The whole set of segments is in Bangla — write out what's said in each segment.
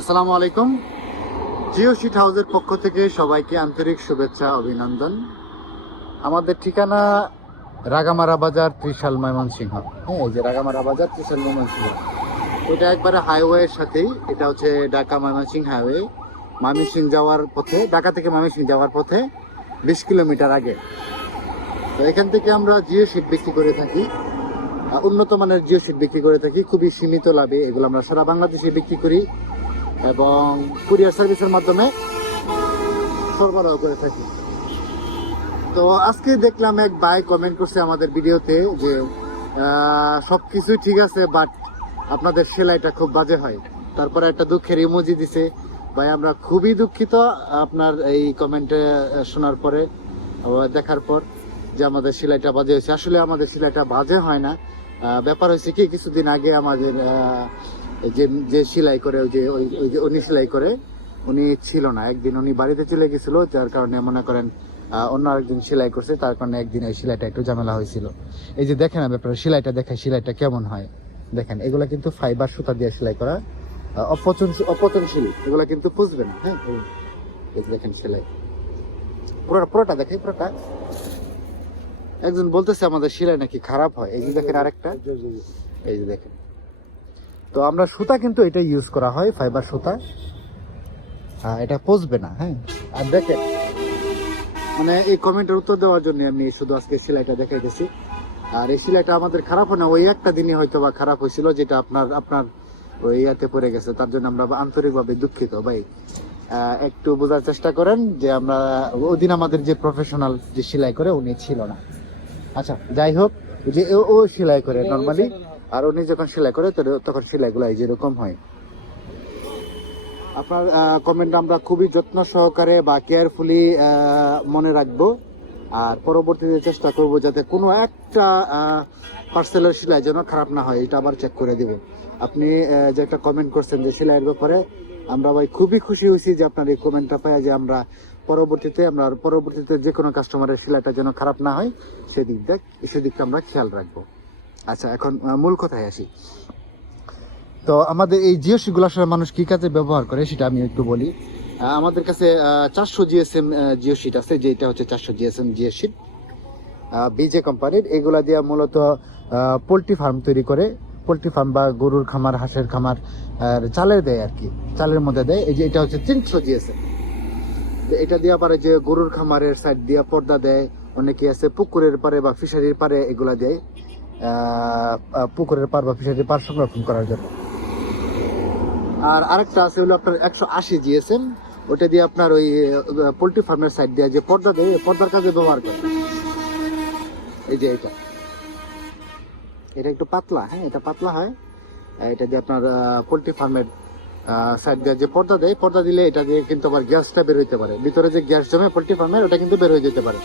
আসসালামু আলাইকুম। জিও শিট হাউসের পক্ষ থেকে সবাইকে আন্তরিক শুভেচ্ছা, অভিনন্দন। আমাদের ঠিকানা রাগামারা বাজার ত্রিশাল ময়মনসিংহ। হ্যাঁ এই যে রাগামারা বাজার ত্রিশাল ময়মনসিংহ। এটা একবারে হাইওয়ের সাথেই, এটা হচ্ছে ঢাকা ময়মনসিংহ হাইওয়ে। ময়মনসিং যাওয়ার পথে, ঢাকা থেকে ময়মনসিং যাওয়ার পথে বিশ কিলোমিটার আগে। তো এখান থেকে আমরা জিও শিট বিক্রি করে থাকি। উন্নত মানের জিও শিট বিক্রি করে থাকি। খুবই সীমিত লাভে এগুলো আমরা সারা বাংলাদেশে বিক্রি করি। এবং কুরিয়ার সার্ভিসের মাধ্যমে সরবরাহ করে থাকি। তো আজকে দেখলাম এক ভাই কমেন্ট করছে আমাদের ভিডিওতে যে সব কিছুই ঠিক আছে বাট আপনাদের সেলাইটা খুব বাজে হয়। তারপরে একটা দুঃখের ইমোজি দিছে, ভাই, আমরা খুবই দুঃখিত আপনার এই কমেন্টে শোনার পরে দেখার পর যে আমাদের সেলাইটা বাজে হয়েছে। আসলে আমাদের সেলাইটা বাজে হয় না। ব্যাপার হয়েছে কি, কিছুদিন আগে আমাদের যে যে সেলাই করে ওই যে ওই যে উনি সেলাই করে উনি ছিল না। একদিন উনি বাড়িতে চলে গেছিল যার কারণে মনে করেন অন্য আরেকজন সেলাই করছে তার কারণে একদিন ওই সেলাইটা একটু ঝামেলা হয়েছিল। এই যে দেখেন ব্যাপারে সেলাইটা দেখেন সেলাইটা কেমন হয়। দেখেন এগুলা কিন্তু ফাইবার সুতা দিয়ে সেলাই করা আহ, অপচন অপচনশীল এগুলা কিন্তু বুঝবে না হ্যাঁ? এই- এই যে দেখেন সেলাই। পুরোটা পুরোটা দেখেন পুরোটা। একজন বলতেছে আমাদের সেলাই নাকি খারাপ হয়? এই যে দেখেন আরেকটা। এই যে দেখেন। তো আমরা সুতা কিন্তু এটা ইউজ করা হয় ফাইবার সুতা। এটা পচবে না হ্যাঁ। আর দেখেন মানে এই কমেন্টের উত্তর দেওয়ার জন্য আমি শুধু আজকে সেলাইটা দেখাইতেছি। আর এই সেলাইটা আমাদের খারাপ হয় না ওই একটা দিনই হয়তো বা খারাপ হয়েছিল যেটা আপনার আপনার ওই ইয়াতে পড়ে গেছে। তার জন্য আমরা আন্তরিকভাবে দুঃখিত ভাই। একটু বোঝার চেষ্টা করেন যে আমরা ওদিন আমাদের যে প্রফেশনাল যে সেলাই করে উনি ছিল না। আচ্ছা যাই হোক যে ও সেলাই করে নর্মালি আর উনি যখন সেলাই করে তখন সেলাইগুলো এই যেরকম হয়। আপনার কমেন্ট আমরা খুবই যত্ন সহকারে বা কেয়ারফুলি মনে রাখব। আর পরবর্তীতে চেষ্টা করব যাতে কোনো একটা পার্সেলের সেলাই যেন খারাপ না হয়, এটা আবার চেক করে দিব। আপনি যে একটা কমেন্ট করছেন যে সেলাইয়ের ব্যাপারে, আমরা ভাই খুবই খুশি হয়েছি যে আপনার এই কমেন্টটা পাই যে আমরা পরবর্তীতে আমরা পরবর্তীতে যে কোনো কাস্টমারের সেলাইটা যেন খারাপ না হয়, সেদিক দেখ সেদিকটা আমরা খেয়াল রাখব। আচ্ছা এখন মূল কথায় আসি। তো আমাদের এই জিও শিটগুলো আসলে মানুষ কি কাজে ব্যবহার করে সেটা আমি একটু বলি। আমাদের কাছে চারশো জিএসএম জিও শিট আছে, যেটা হচ্ছে চারশো জিএসএম জিও বিজে কোম্পানির, এগুলা দিয়ে মূলত পোলট্রি ফার্ম তৈরি করে। পোলট্রি ফার্ম বা গরুর খামার, হাঁসের খামার চালের দেয় আর কি, চালের মধ্যে দেয়। এই যে এটা হচ্ছে তিনশো জিএসএম। এটা দিয়ে পারে যে গরুর খামারের সাইড দিয়ে পর্দা দেয়, অনেকে আছে পুকুরের পারে বা ফিশারির পারে এগুলা দেয়। পুকুরের পার বা ফিশারির পার সংরক্ষণ করার জন্য। আর আরেকটা আছে হলো আপনার একশো আশি জিএসএম। ওটা দিয়ে আপনার ওই পোল্ট্রি ফার্মের সাইড দিয়ে যে পর্দা দেয় পর্দার কাজে ব্যবহার করে। এই যে এটা। এটা একটু পাতলা হ্যাঁ এটা পাতলা হয়। এটা দিয়ে আপনার পোলট্রি ফার্মের সাইড দিয়ে যে পর্দা দেয়, পর্দা দিলে এটা দিয়ে কিন্তু আবার গ্যাসটা বের হইতে পারে। ভিতরে যে গ্যাস জমে পোল্ট্রি ফার্মের, ওটা কিন্তু বের হয়ে যেতে পারে।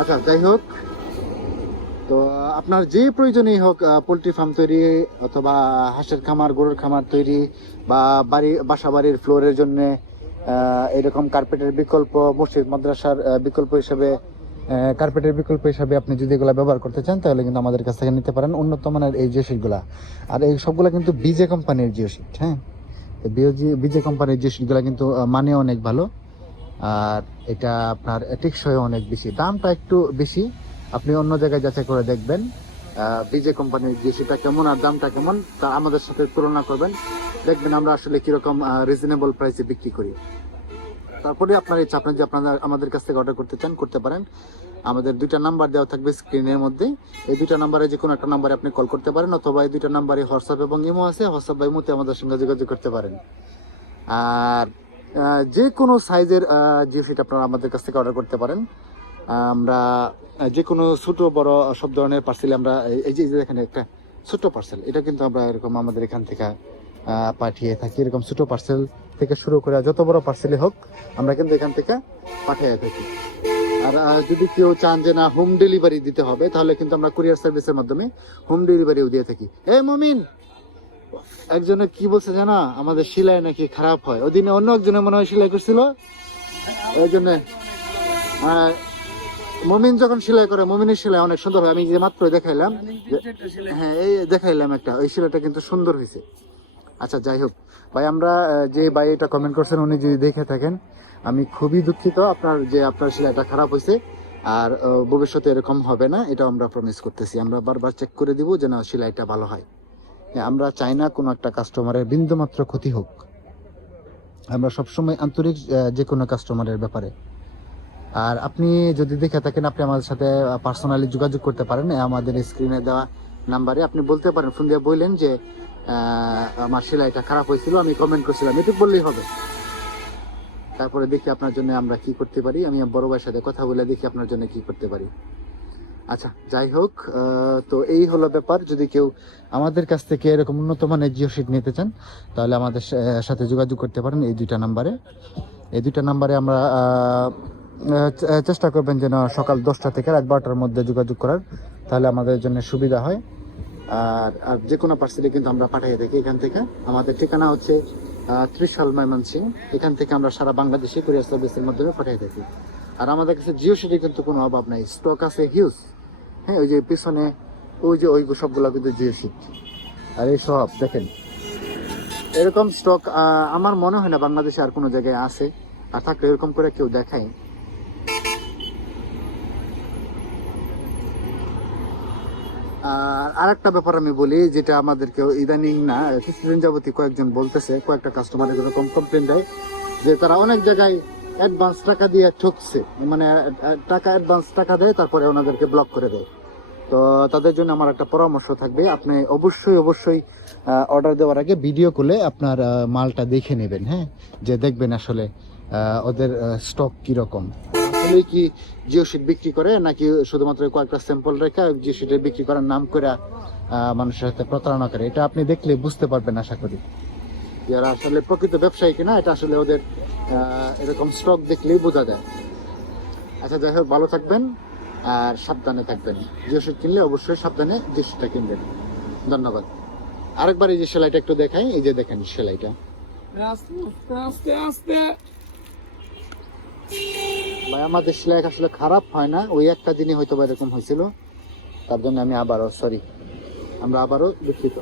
আচ্ছা যাই হোক। আপনার যে প্রয়োজনই হোক পোলট্রি ফার্ম তৈরি অথবা হাঁসের খামার, গরুর খামার তৈরি বা বাড়ি, বাসা বাড়ির ফ্লোরের জন্য এরকম কার্পেটের বিকল্প, মসজিদ, মাদ্রাসার বিকল্প হিসেবে কার্পেটের বিকল্প হিসাবে আপনি যদি এগুলো ব্যবহার করতে চান, তাহলে কিন্তু আমাদের কাছ থেকে নিতে পারেন উন্নত মানের এই জিও শিটগুলা আর এই সবগুলা কিন্তু বিজে কোম্পানির জিও শিট হ্যাঁ বিজে কোম্পানির জিও শিটগুলা কিন্তু মানে অনেক ভালো। আর এটা আপনার টেকসই অনেক বেশি। দামটা একটু বেশি আপনি অন্য জায়গায় যাচাই করে দেখবেন। বিজে কোম্পানির যে কেমন আর দামটা কেমন, তা আমাদের সাথে তুলনা করবেন। দেখবেন আমরা আসলে কীরকম রিজনেবল প্রাইসে বিক্রি করি। তারপরে আপনার ইচ্ছা, আপনি যে আপনারা আমাদের কাছ থেকে অর্ডার করতে চান, করতে পারেন। আমাদের দুইটা নাম্বার দেওয়া থাকবে স্ক্রিনের মধ্যে। এই দুইটা নাম্বারে যে কোনো একটা নাম্বারে আপনি কল করতে পারেন, অথবা এই দুইটা নাম্বারে হোয়াটসঅ্যাপ এবং ইমো আছে হোয়াটসঅ্যাপ বা ইমোতে আমাদের সঙ্গে যোগাযোগ করতে পারেন। আর যে কোনো সাইজের জিও সেটা আপনারা আমাদের কাছ থেকে অর্ডার করতে পারেন আমরা যে কোনো ছোট বড় সব ধরনের পার্সেল আমরা, এই- যে দেখেন একটা ছোট পার্সেল এটা কিন্তু আমরা এরকম আমাদের এখান থেকে পাঠিয়ে থাকি। এরকম ছোট পার্সেল থেকে শুরু করে যত বড় পার্সেলই হোক, আমরা কিন্তু এখান থেকে পাঠিয়ে থাকি। আর যদি কেউ চান যে না হোম ডেলিভারি দিতে হবে, তাহলে কিন্তু আমরা কুরিয়ার সার্ভিসের মাধ্যমে হোম ডেলিভারিও দিয়ে থাকি। এই মমিন! একজনে কি বলছে জানা? আমাদের সেলাই নাকি খারাপ হয়। ওদিনে অন্য একজনে মনে হয় সেলাই করছিল। এই জন্য মমিন যখন সেলাই করে মমিনের সেলাই অনেক সুন্দর হয়। আমি যে মাত্র দেখাইলাম হ্যাঁ এই দেখাইলাম একটা। ওই সেলাইটা কিন্তু সুন্দর হয়েছে। আচ্ছা যাই হোক। ভাই আমরা যে ভাই এটা কমেন্ট করছেন উনি যদি দেখে থাকেন আমি খুবই দুঃখিত আপনার যে আপনার সেলাইটা খারাপ হয়েছে। আর ভবিষ্যতে এরকম হবে না এটা আমরা প্রমিস করতেছি। আমরা বারবার চেক করে দিব যেন সেলাইটা ভালো হয়। হ্যাঁ, আমরা চাই না কোনো একটা কাস্টমারের বিন্দুমাত্র ক্ষতি হোক। আমরা সবসময় আন্তরিক যে কোনো কাস্টমারের ব্যাপারে। আর আপনি যদি দেখে থাকেন, আপনি আমাদের সাথে পার্সোনালি যোগাযোগ করতে পারেন। আমাদের স্ক্রিনে দেওয়া নাম্বারে আপনি বলতে পারেন, ফোন দিয়ে বললেন যে আমার সেলাইটা খারাপ হয়েছিল, আমি কমেন্ট করছিলাম, এটুকু বললেই হবে। তারপরে দেখি আপনার জন্য আমরা কি করতে পারি। আমি বড় ভাইয়ের সাথে কথা বলে দেখি আপনার জন্য কি করতে পারি। আচ্ছা যাই হোক তো এই হলো ব্যাপার। যদি কেউ আমাদের কাছ থেকে এরকম উন্নত মানের জিও শিট নিতে চান, তাহলে আমাদের সাথে যোগাযোগ করতে পারেন এই দুইটা নাম্বারে। এই দুইটা নাম্বারে আমরা চেষ্টা করবেন যেন সকাল দশটা থেকে রাত বারোটার মধ্যে যোগাযোগ করার, তাহলে আমাদের জন্য সুবিধা হয়। আর আর যে কোনো পার্সেলে কিন্তু আমরা পাঠিয়ে থাকি এখান থেকে। আমাদের ঠিকানা হচ্ছে ত্রিশাল ময়মনসিং। এখান থেকে আমরা সারা বাংলাদেশে কুরিয়ার সার্ভিসের মাধ্যমে পাঠিয়ে থাকি আর আমাদের কাছে জিও সিটি কিন্তু কোনো অভাব নাই। স্টক আছে হিউজ। হ্যাঁ ওই যে পিছনে, ওই যে ওই সবগুলো কিন্তু জিও সিট আর এই সব, দেখেন। এরকম স্টক আমার মনে হয় না বাংলাদেশে আর কোনো জায়গায় আছে। আর থাকলে এরকম করে কেউ দেখায়। আর আরেকটা ব্যাপার আমি বলি, যেটা আমাদেরকে ইদানিং না, কিছুদিন যাবতীয় কয়েকজন বলতেছে, কয়েকটা কাস্টমার এরকম কমপ্লেন দেয়, যে তারা অনেক জায়গায় অ্যাডভান্স টাকা দিয়ে ঠকছে মানে টাকা অ্যাডভান্স টাকা দেয়, তারপরে ওনাদেরকে ব্লক করে দেয়। তো তাদের জন্য আমার একটা পরামর্শ থাকবে, আপনি অবশ্যই অবশ্যই অর্ডার দেওয়ার আগে ভিডিও করলে আপনার মালটা দেখে নেবেন হ্যাঁ? যে দেখবেন আসলে ওদের স্টক কীরকম। আসলে কি জিও শিট বিক্রি করে, নাকি শুধুমাত্র কয়েকটা স্যাম্পল রেখে জিও শিটের বিক্রি করার নাম করে মানুষের সাথে প্রতারণা করে? এটা আপনি দেখলে বুঝতে পারবেন, আশা করি। যারা আসলে প্রকৃত ব্যবসায়ী কিনা, এটা আসলে ওদের এরকম স্টক দেখলেই বোঝা যায়। আচ্ছা যাই হোক, ভালো থাকবেন আর সাবধানে থাকবেন। জিও শিট কিনলে অবশ্যই সাবধানে জিও শিটটা কিনবেন। ধন্যবাদ। আরেকবার এই যে সেলাইটা একটু দেখাই, এই যে দেখেন সেলাইটা। আস্তে আস্তে আস্তে। ভাই, আমাদের সেলাই আসলে খারাপ হয় না। ওই একটা দিনই হয়তো বা এরকম হয়েছিল। তার জন্য আমি আবারও সরি আমরা আবারও দুঃখিত।